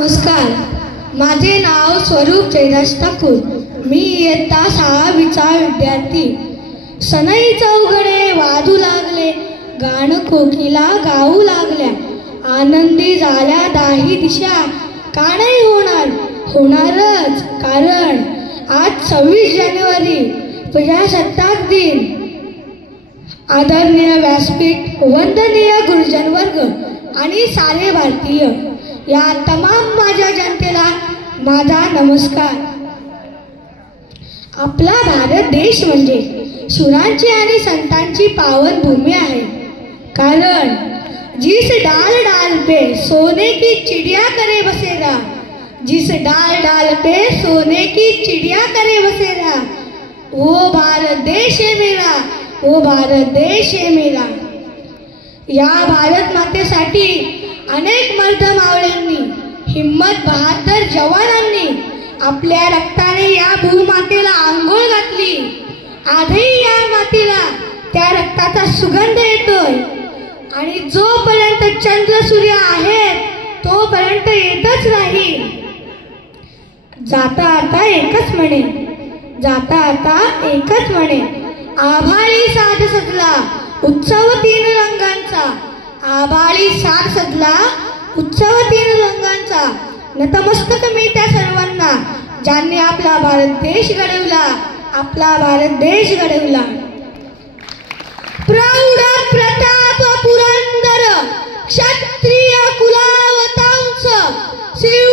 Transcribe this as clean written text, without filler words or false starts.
नमस्कार, माझे नाव स्वरूप जयदास ठाकूर. मी इयत्ता 6वीचा विद्यार्थी. सनई चौघडे वाजू लागले, गाणं कोकिला गाऊ लागल्या. आनंदी झाल्या दाही दिशा, का नाही होणारच, कारण आज 26 जानेवारी प्रजासत्ताक दिन. आदरणीय व्यासपीठ, वंदनीय गुरुजन वर्ग आणि सारे भारतीय, या तमाम माझ्या जनतेला माझा नमस्कार. आपला भारत देश म्हणजे शूरांची आणि संतांची पावन भूमी आहे. कारण जिस डाल डाल पे सोने की चिड़िया करे बसेरा, जिस डाल डाल पे सोने की चिड़िया करे बसेरा, वो भारत देश है मेरा, वो भारत देश है मेरा. या भारत मातेसाठी अनेक मर्द मावळ्यांनी, हिम्मत बहादर जवानांनी आपल्या रक्ताने या भूमातेला आंघोळ घातली. आजही या मातीला त्या रक्ताचा सुगंध येतोय आणि जोपर्यंत चंद्र सूर्य आहेत तोपर्यंत येतच राहील. जाता आता एकच म्हणे, जाता आता एकच म्हणे, आभाळी साज सजला उत्सव 3 रंगांचा, आभाळी साज सजला उत्सव 3 रंगांचा. नतमस्तक मी त्या सर्वांना ज्यांनी आपला भारत देश घडवला, आपला भारत देश घडवला. प्रौढ प्रताप पुरंदर क्षत्रिय कुलावतांस श्री